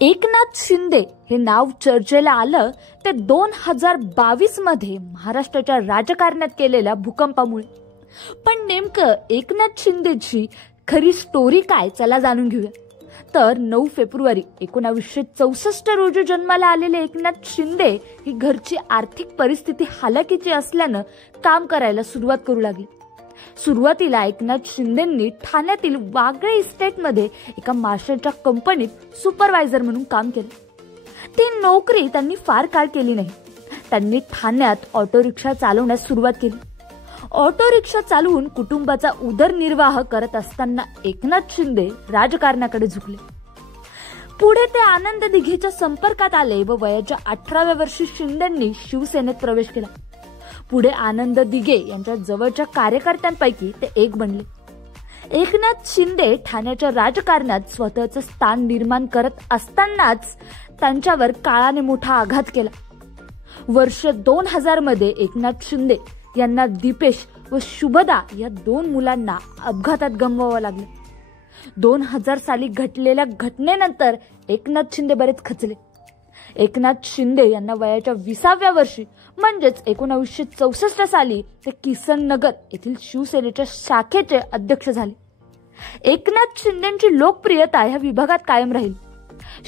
एकनाथ शिंदे हे नाव चर्चेला आलं ते 2022 मध्ये महाराष्ट्राच्या राजकारणात केलेल्या भूकंपामुळे. पण नेमकं एकनाथ शिंदेची खरी स्टोरी काय, चला जाणून घेऊया. तर 9 फेब्रुवारी 1964 रोजी जन्माला आलेले एकनाथ शिंदे ही घरची आर्थिक परिस्थिती हालाकीची असल्यानं काम करायला सुरुवात करू लागली. सुरुवातीला एकनाथ शिंदेंनी ठाण्यातील वागळे इस्टेटमध्ये एका माशाच्या कंपनीत सुपरवायझर म्हणून काम केलं. ती नोकरी त्यांनी फार काळ केली नाही. त्यांनी ठाण्यात ऑटो रिक्षा चालवण्यास सुरुवात केली. ऑटो रिक्षा चालवून कुटुंबाचा उदरनिर्वाह करत असताना एकनाथ शिंदे राजकारणाकडे झुकले. पुढे ते आनंद दिघेच्या संपर्कात आले व वयाच्या 18व्या वर्षी शिंदेंनी शिवसेनेत प्रवेश केला. पुढे आनंद दिघे यांच्या जवळच्या कार्यकर्त्यांपैकी ते एक बनले. एकनाथ शिंदे ठाण्याच्या राजकारणात स्वतःचं स्थान निर्माण करत असतानाच त्यांच्यावर काळाने मोठा आघात केला. वर्ष 2000 मध्ये एकनाथ शिंदे यांना दीपेश व शुभदा या 2 मुलांना अपघातात गमवावं लागलं. 2000 साली घडलेल्या घटनेनंतर एकनाथ शिंदे बरेच खचले. एकनाथ शिंदे यांना वयाच्या 20व्या वर्षी म्हणजेच 1964 साली ते किसन नगर येथील शिवसेनेच्या शाखेचे अध्यक्ष झाले. एकनाथ शिंदेची लोकप्रियता या विभागात कायम राहील.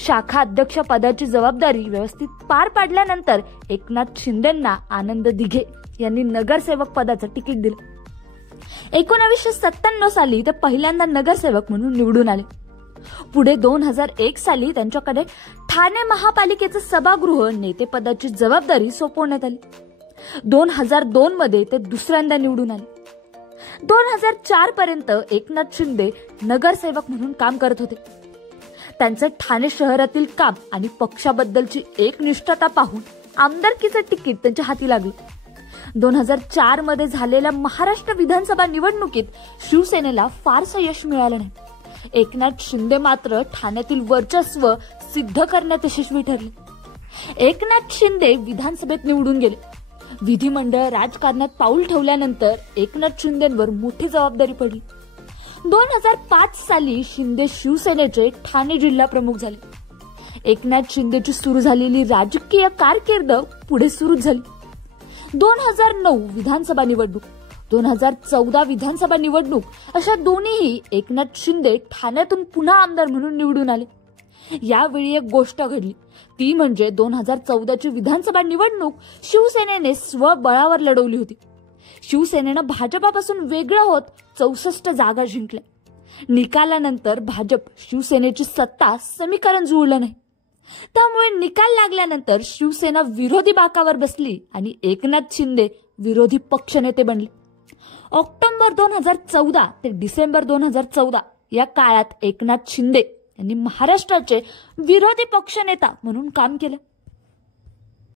शाखा अध्यक्ष पदाची जबाबदारी व्यवस्थित पार पाडल्यानंतर एकनाथ शिंदेंना आनंद दिघे यांनी नगरसेवक पदाचं तिकीट दिलं. 1997 साली ते पहिल्यांदा नगरसेवक म्हणून निवडून आले. पुढे 2001 साली त्यांच्याकडे ठाणे महापालिकेचं सभागृह नेतेपदाची जबाबदारी सोपवण्यात आली. 2002 मध्ये ते दुसऱ्यांदा निवडून आले. 2004 पर्यंत एकनाथ शिंदे नगरसेवक म्हणून काम करत होते. त्यांचं ठाणे शहरातील काम आणि पक्षाबद्दलची एकनिष्ठता पाहून आमदारकीचं तिकीट त्यांच्या हाती लागलं. 2004 मध्ये झालेल्या महाराष्ट्र विधानसभा निवडणुकीत शिवसेनेला फारसं यश मिळालं नाही. एकनाथ शिंदे मात्र ठाण्यातील वर्चस्व सिद्ध करण्यात यशस्वी ठरले. एकनाथ शिंदे विधानसभेत निवडून गेले. विधिमंडळ राजकारणात पाऊल ठेवल्यानंतर एकनाथ शिंदेंवर मोठी जबाबदारी पडली. 2005 साली शिंदे शिवसेनेचे ठाणे जिल्हा प्रमुख झाले. एकनाथ शिंदेची सुरू झालेली राजकीय कारकीर्द पुढे सुरू झाली. 2009 विधानसभा निवडणूक, 2014 विधानसभा निवडणूक अशा दोन्हीही एकनाथ शिंदे ठाण्यातून पुन्हा आमदार म्हणून निवडून आले. यावेळी एक गोष्ट घडली, ती म्हणजे 2014ची विधानसभा निवडणूक शिवसेनेने स्वबळावर लढवली होती. शिवसेनेनं भाजपापासून वेगळं होत 64 जागा जिंकल्या. निकालानंतर भाजप शिवसेनेची सत्ता समीकरण जुळलं नाही. त्यामुळे निकाल लागल्यानंतर शिवसेना विरोधी बाकावर बसली आणि एकनाथ शिंदे विरोधी पक्षनेते बनले. ऑक्टोबर 2014 ते डिसेंबर 2014 या काळात एकनाथ शिंदे यांनी महाराष्ट्राचे विरोधी पक्षनेता म्हणून काम केलं.